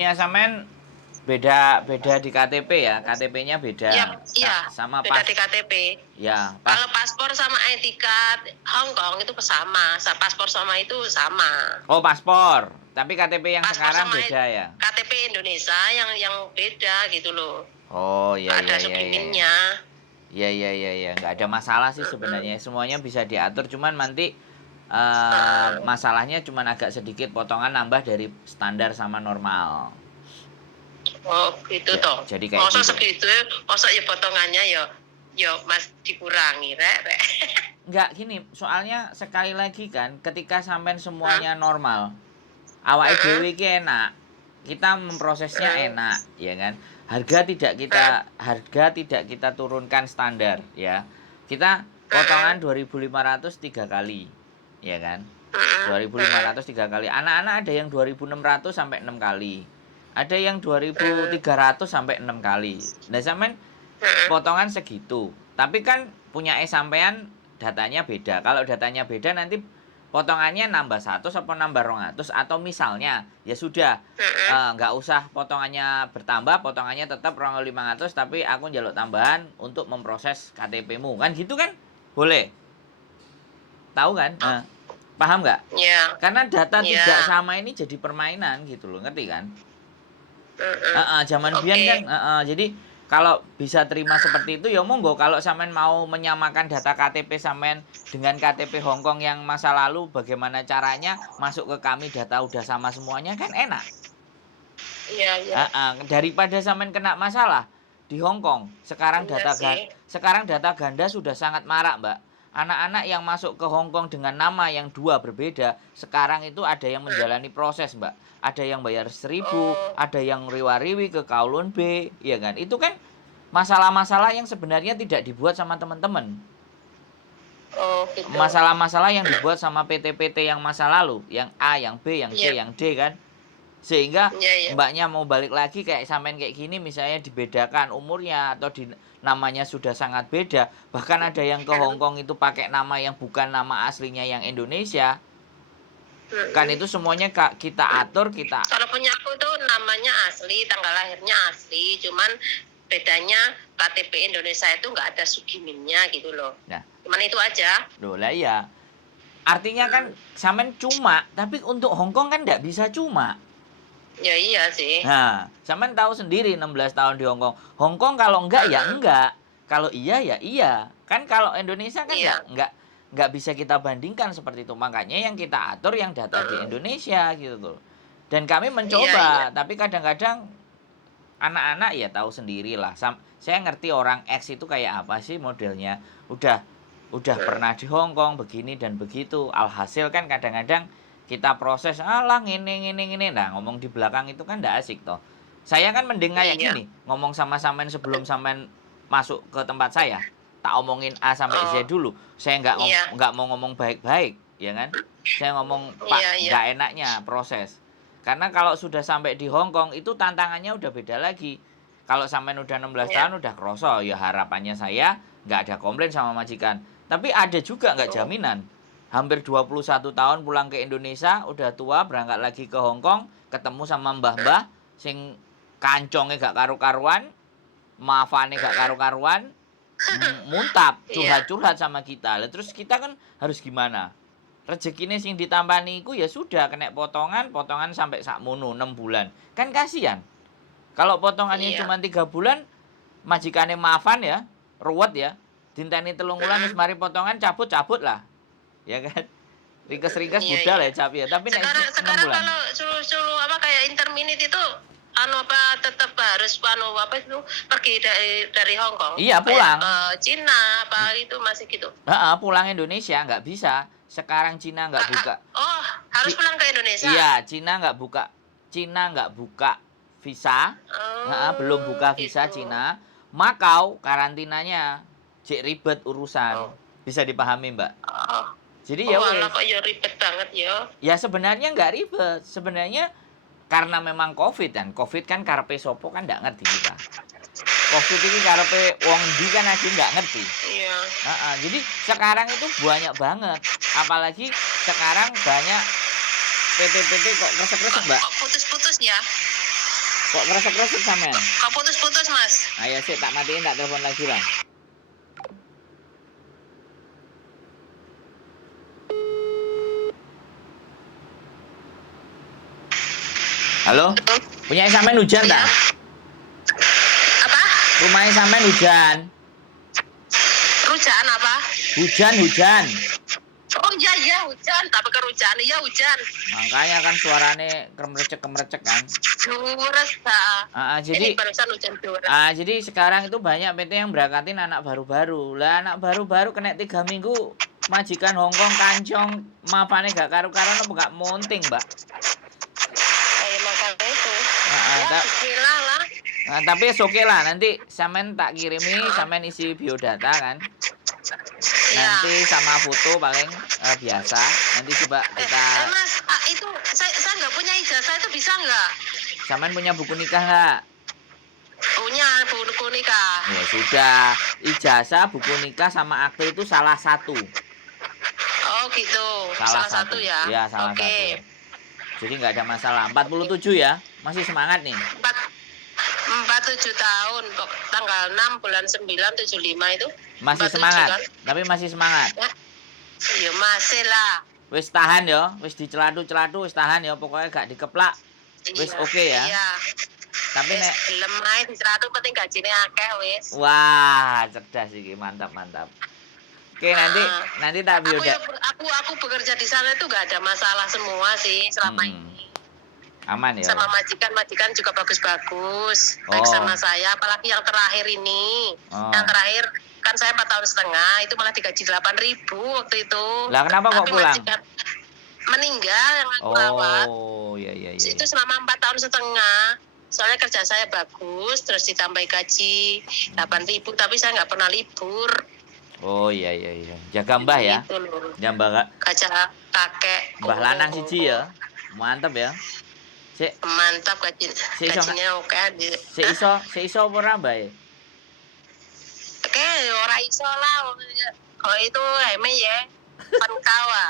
Ya sampean beda di KTP ya, KTP-nya beda. Iya iya, Sama beda pas di KTP. ya, pas Kalau paspor sama ID card Hong Kong itu sama, paspor sama itu sama. oh paspor, tapi KTP yang Paspor sekarang sama beda ya? KTP Indonesia yang beda gitu loh. Oh, Nggak iya ada iya iya iya iya. sukiminnya. Iya iya iya iya, nggak ada masalah sih Mm-mm. sebenarnya. Semuanya bisa diatur, cuman nanti Uh-uh. masalahnya cuman agak sedikit potongan nambah dari standar sama normal. Oh gitu Ya, toh. jadi kayak Masa gitu. segitu, masa ya potongannya ya mas dikurangi rek. Nggak gini, soalnya sekali lagi kan, ketika sampean Hmm? semuanya normal, awake Uh-uh. dhewe iki enak. Kita memprosesnya Uh-uh. enak, ya kan? Harga tidak kita turunkan standar, ya. Kita potongan Uh-uh. 2.500 tiga kali, ya kan? Uh-uh. Dua ribu lima Uh-uh. ratus tiga kali. Anak-anak ada yang 2.600 sampai 6 kali. Ada yang dua ribu Uh-uh. tiga ratus sampai 6 kali. Nah, sampean Uh-uh. potongan segitu. Tapi kan punya sampean datanya beda. Kalau datanya beda nanti potongannya nambah 100 atau nambah 200 atau misalnya ya sudah Uh-uh. nggak usah potongannya bertambah, potongannya tetap 500 tapi aku njaluk tambahan untuk memproses KTP-mu. Kan gitu kan? Boleh. Tahu kan? Oh, Paham nggak? ya, Karena data tidak ya. sama ini jadi permainan gitu loh, ngerti kan? Uh-uh. Zaman biyen kan, Oke. jadi kalau bisa terima seperti itu ya monggo, kalau sampean mau menyamakan data KTP sampean dengan KTP Hong Kong yang masa lalu, bagaimana caranya masuk ke kami data udah sama semuanya kan enak. Iya, iya. Daripada sampean kena masalah di Hong Kong. Iya sih. Sekarang data ganda sudah sangat marak, Mbak. Anak-anak yang masuk ke Hong Kong dengan nama yang dua berbeda, sekarang itu ada yang Hmm. menjalani proses, Mbak. Ada yang bayar 1.000, Oh, ada yang riwa-riwi ke Kowloon B, ya kan? Itu kan masalah-masalah yang sebenarnya tidak dibuat sama teman-teman. oh gitu. Masalah-masalah yang dibuat sama PT-PT yang masa lalu, yang A, yang B, yang C, Iya, yang D kan. Sehingga iya, iya. mbaknya mau balik lagi kayak sampean kayak gini, misalnya dibedakan umurnya atau namanya sudah sangat beda, bahkan ada yang ke Hmm. Hong Kong itu pakai nama yang bukan nama aslinya yang Indonesia. Kan Hmm. itu semuanya kita atur, kita. Kalau punya aku tuh namanya asli, tanggal lahirnya asli, cuman bedanya KTP Indonesia itu nggak ada sugiminnya gitu loh. Nah, Cuman itu aja. loh lah ya. Artinya kan Hmm. sampean cuma, tapi untuk Hong Kong kan nggak bisa cuma. Ya iya sih. Nah, sampean tahu sendiri 16 tahun di Hong Kong. Hong Kong kalau enggak ya Hmm. enggak. Kalau iya ya iya. Kan kalau Indonesia kan Iya. nggak bisa kita bandingkan seperti itu. Makanya yang kita atur yang data di Hmm. Indonesia gitu tuh. Dan kami Iya, iya. mencoba, tapi kadang-kadang anak-anak ya tahu sendiri lah. Saya ngerti orang X itu kayak apa sih modelnya. Udah Hmm. pernah di Hong Kong begini dan begitu. Alhasil kan kadang-kadang kita proses alah ngene. Nah, ngomong di belakang itu kan ndak asik toh. Saya kan mending kayak Iya. gini, ngomong sama sampean sebelum sampean masuk ke tempat saya. Tak omongin A sampai Z Oh, dulu. Saya iya. nggak mau ngomong baik-baik, ya kan? Saya ngomong Pak, Iya, iya. nggak enaknya proses. Karena kalau sudah sampai di Hong Kong itu tantangannya udah beda lagi. Kalau sampean udah 16 Iya. tahun udah kroso, ya harapannya saya nggak ada komplain sama majikan. Tapi ada juga nggak Oh. jaminan. Hampir 21 tahun pulang ke Indonesia, udah tua berangkat lagi ke Hong Kong, ketemu sama mbah-mbah sing kancongnya gak karu-karuan, maafane gak karu-karuan, muntap, Iya. curhat-curhat sama kita. Lah terus kita kan harus gimana? Rezekine sing ditambani iku ya sudah kena potongan sampai sakmono 6 bulan. Kan kasihan. Kalau potongannya Iya. cuma 3 bulan, majikane maafan ya, ruwet ya. Dinteni 3 wulan wis Hmm. mari potongan cabut-cabut lah. Ya kan? Ringkes-ringkes Iya, budal iya. ya cap ya, tapi nek Sekarang 6 sekarang bulan. kalau suruh apa kayak interminute itu apa tetap harus apa itu pergi dari Hong Kong Iya kayak pulang. ke Cina apa itu masih gitu. Pulang Indonesia nggak bisa. Sekarang Cina nggak buka. Oh, harus Ci- pulang ke Indonesia. iya, Cina nggak buka. Cina nggak buka visa. Belum buka Oh, visa gitu. Cina. Makau karantinanya cek ribet urusan. Oh. Bisa dipahami, Mbak. Oh. Jadi ya Oh, alah wes. kok ya ribet banget ya. Ya sebenarnya nggak ribet. Sebenarnya karena memang COVID kan. COVID kan karepe sopo kan nggak ngerti kita. COVID ini karepe wong di kan aja nggak ngerti. Iya. Jadi sekarang itu banyak banget. Apalagi sekarang banyak PT-PT kok kresek-kresek, Mbak. Kok putus-putus ya? Kok kresek-kresek sampean? Kok putus-putus, Mas? Ayo sih tak matiin, tak telepon lagi lah. Halo? Punya sampean hujan Iya. tak? Apa? Rumahnya sampean hujan. Hujan apa? Hujan. Oh iya hujan, tak pakai hujan, iya hujan. Makanya kan suaranya kemerecek kan. Dures tak. Jadi Ini barusan hujan dures. jadi sekarang itu banyak PT yang berangkatin anak baru-baru. Lah anak baru-baru kena 3 minggu majikan Hongkong kancong mapane gak karu-karuan apa gak monting, Mbak. Makanya itu. Ya, bismillah lah. Tapi oke lah, nanti sampean tak kirimi, sampean isi biodata kan. Nanti sama foto paling biasa. Nanti coba kita. Mas, itu saya nggak punya ijazah, itu bisa nggak? Sampean punya buku nikah nggak? Punya buku nikah. Ya sudah, ijazah, buku nikah sama akte itu salah satu. Oh gitu. Salah satu ya. Ya salah satu. Jadi nggak ada masalah. 47 ya, masih semangat nih. 47 tahun, tanggal 6 bulan 9 75 itu. Masih semangat, kan? tapi masih semangat. Ya masih lah. Wis tahan ya, wis diceladu-celadu wis tahan ya, pokoknya gak dikeplak. Wis oke ya. Iya. Tapi nek gelem ae diceladu penting gajine akeh wis. Wah, cerdas iki, mantap. Oke, nanti tak biodata. Aku bekerja di sana itu gak ada masalah semua sih selama ini. Aman ya. Sama majikan juga bagus-bagus. Baik sama saya, apalagi yang terakhir ini. Yang terakhir kan saya 4 tahun setengah, itu malah digaji 8.000 waktu itu. Lah kenapa kok pulang? Meninggal yang aku rawat. Oh, iya. Itu selama 4 tahun setengah. Soalnya kerja saya bagus, terus ditambah gaji 8.000, tapi saya nggak pernah libur. Oh iya. Jaga mbah ya. Mbah Kaca kakek. Mbah lanang siji ya. Mantap ya. Mantap gajinya oke. Si iso ora mbah? Oke, ora iso lah. Kalau itu heme ya. Pankawa.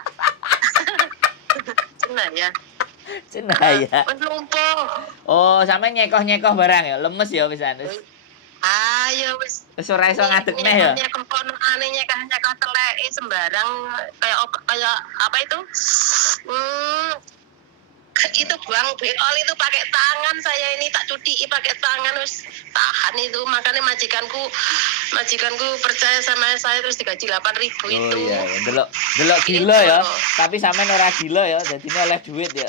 Cenah ya. Lumpuh. Oh, sampe nyekoh-nyekoh barang ya. Lemes ya pisan. Ayo wis. Wis ora iso ngadeg neh ya. Nyekah teleke sembarang kayak apa itu? Itu buang beol itu pakai tangan, saya ini tak cuci pakai tangan, wis tahan itu. Makanya majikanku percaya sama saya terus digaji 8.000 itu. Oh iya, delok gila ya. Tapi sampean ora gila ya, dadine oleh duit ya.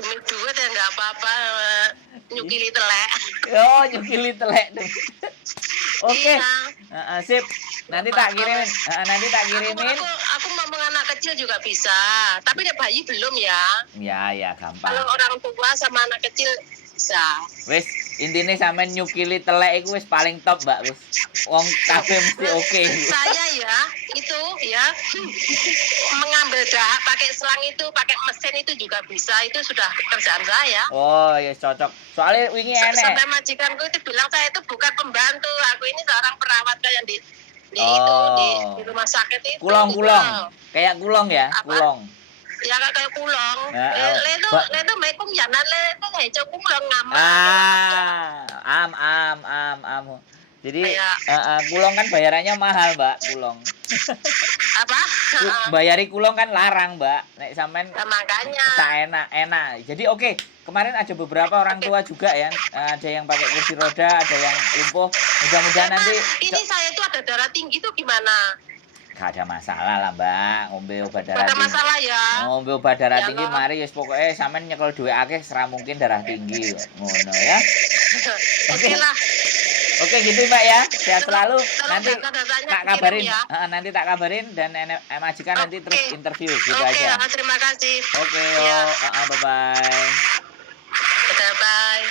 Demi duit ya enggak apa-apa, nyukili telek. Oh, nyukili telek. Oke. Sip. Nanti tak kirimin. Aku ngomong anak kecil juga bisa, tapi nek bayi belum ya. Ya, gampang. Kalau orang tua sama anak kecil bisa. Wis, intine sampean nyukili telek iku wis paling top, Mbak. Wis wong kabeh mesti oke. Saya ya, itu ya mengambil dahak pakai selang itu, pakai mesin itu juga bisa. Itu sudah kerjaan saya. Oh, ya cocok. Soalnya wingi enek. Sampai majikanku itu bilang saya itu bukan pembantu, aku ini seorang perawat kayak di rumah sakit itu. Kulong. Kayak kulong ya, kulong. Ya kayak kulong. Le itu mekum janan le itu hejo kulong ngam. Am. Jadi kulong kan bayarannya mahal, Mbak, kulong. Apa? Bayari kulong kan larang, Mbak. Nek sampean makanya. Tak enak. Jadi oke. Kemarin ada beberapa orang tua juga ya, ada yang pakai kursi roda, ada yang lumpuh. Mudah-mudahan nanti. Ini saya itu ada darah tinggi itu gimana? Gak ada masalah lah, Mbak. Ngombe obat darah tinggi. Gak ada masalah ya. Ngombe obat darah tinggi, mari wis pokoke sampean nyekel duwe akeh sera mungkin darah tinggi. Ngono ya. Oke lah. Oke gitu Mbak ya. Sehat selalu. Nanti tak kabarin. Ya. Nanti tak kabarin dan majikan nanti terus interview gitu aja. Oke, terima kasih. Oke, bye-bye. Bye.